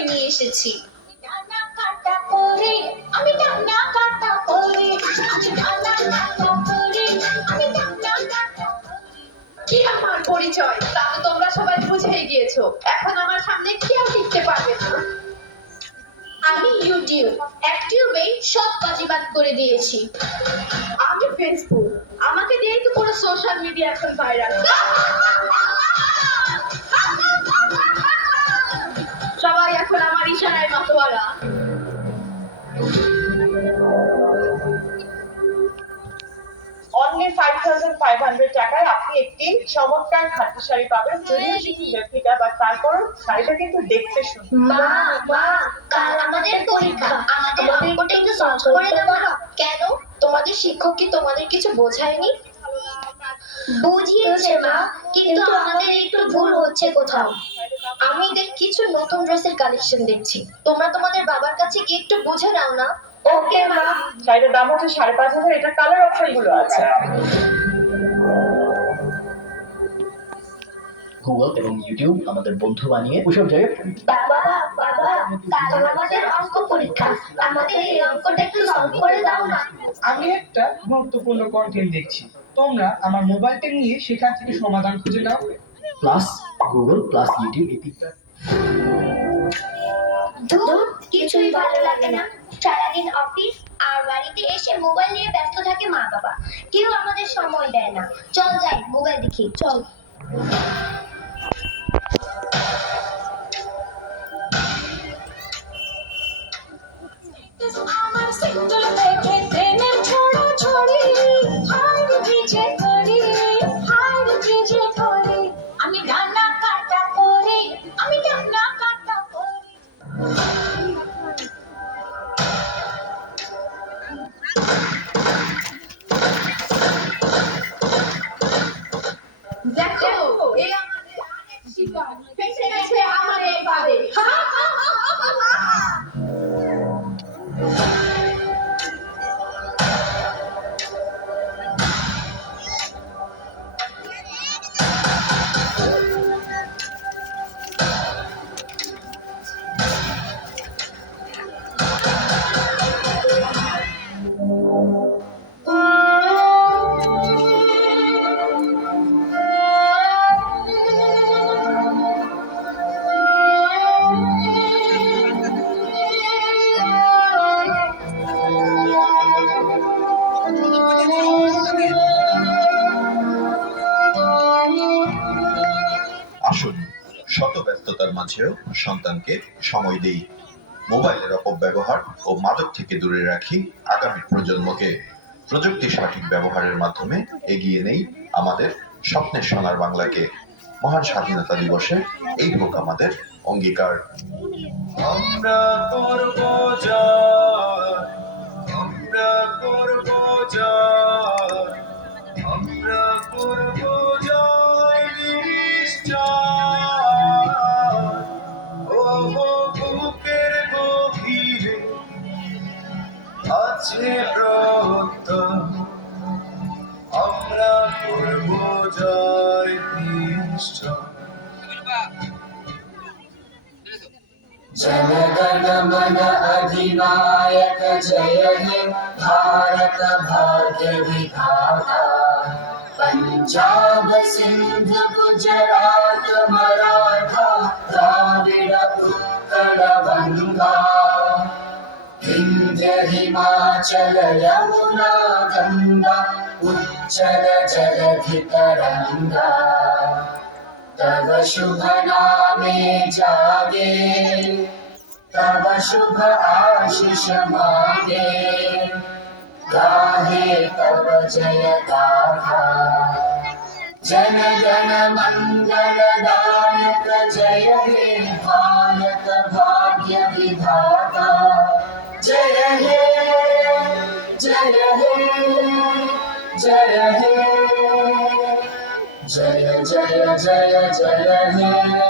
পরিচয় নিয়ে এসেছি। ডানা কাটা পরে আমি ডানা কাটা পরে আমি ডানা কাটা পরে আমি ডানা কাটা। কি আমার পরিচয় তা তো তোমরা সবাই বুঝেই গিয়েছো। এখন আমার সামনে কেউ টিকতে পারবে না। আমি ইউটিউব, একটিউবেই সব বাজিবাদ করে দিয়েছি। আমি ফেসবুক, আমাকে দিয়েই তো পুরো সোশ্যাল মিডিয়া এখন ভাইরাল। সবাই এখন আমার ইশারায় মাতোয়ারা। অনলি 5,500 টাকায় আপনি একটি চমৎকার খাঁটি শাড়ি পাবেন। যদিও শুধু রেপ্লিকা, বা তারপর শাড়িটা কিন্তু দেখতে সুন্দর। মা, কাল আমাদের পরীক্ষা, আমাদের অঙ্কটা একটু সলভ করে দেবো না? কেন? তোমাদের শিক্ষক কি তোমাদের কিছু বোঝায়নি? বুঝিয়েছে মা, কিন্তু আমাদের একটু ভুল হচ্ছে কোথাও। আমি কিছু নতুন ড্রেসের কালেকশন দেখছি, তোমরা তোমাদের বাবার কাছে গিয়ে একটু বুঝে নাও না। ওকে মা। শাড়িটার দাম হচ্ছে 5,500। এটা কালার অপশন গুলো আছে। গুগল এবং ইউটিউব আমাদের বন্ধু বানিয়ে ওসব জায়গায় বাবা, কাল আমাদের অঙ্ক পরীক্ষা, আমাদের এই অঙ্কটা একটু সলভ করে দাও না। আমি একটা গুরুত্বপূর্ণ কন্টেন্ট দেখছি, তোমরা আমার মোবাইলটা নিয়ে সেখান থেকে সমাধান খুঁজে নাও। প্লাস গুগল প্লাস ইউটিউব এই তিনটা ধুর, কিছুই ভালো লাগে না। সারাদিন অফিস আর বাড়িতে এসে মোবাইল নিয়ে ব্যস্ত থাকে মা বাবা, কেউ আমাদের সময় দেয় না। চল যাই মোবাইল দেখি, চল। আমার সিঙ্গল দেখে প্রেমের ছোড়া ছড়ি, হাই ভিজে করি, হাই ভিজে করি। আমি ডানা কাটা পরে, আমি ডানা কাটা পরে। দেখো, এই আমাদের আরেক শিকার ফেসে গেছে আমার এইভাবে। আসুন শত ব্যস্ততার মাঝেও সন্তানকে সময় দেই। মোবাইলের অপব্যবহার ও মাদক থেকে দূরে রাখি আগামী প্রজন্মকে। প্রযুক্তির সঠিক ব্যবহারের মাধ্যমে এগিয়ে নেই আমাদের স্বপ্নের সোনার বাংলাকে। মহান স্বাধীনতা দিবসে এই হোক আমাদের অঙ্গীকার। আমরা করব জয়, আমরা করব জয়, আমরা করব জয় নিশ্চয়। ও বুকের গভীরে আছে প্রত্যয়, আমরা করব জয় নিশ্চয়। जनगण मन अधिनायक जय हे भारत भाग्य विधाता। पंजाब सिंध गुजरात मराठा द्राविड़ उत्कल बंगा। विंध्य हिमाचल यमुना गंगा उच्चल जलधि तरंगा। तव शुभ नामे जागे, तव शुभ आशीष मांगे। गाहे तव जय गाथा, जन गण मंगलदायक जय हे भारत भाग्य विधाता। जय हे जय हे जय हे, जय जय जय जय हे।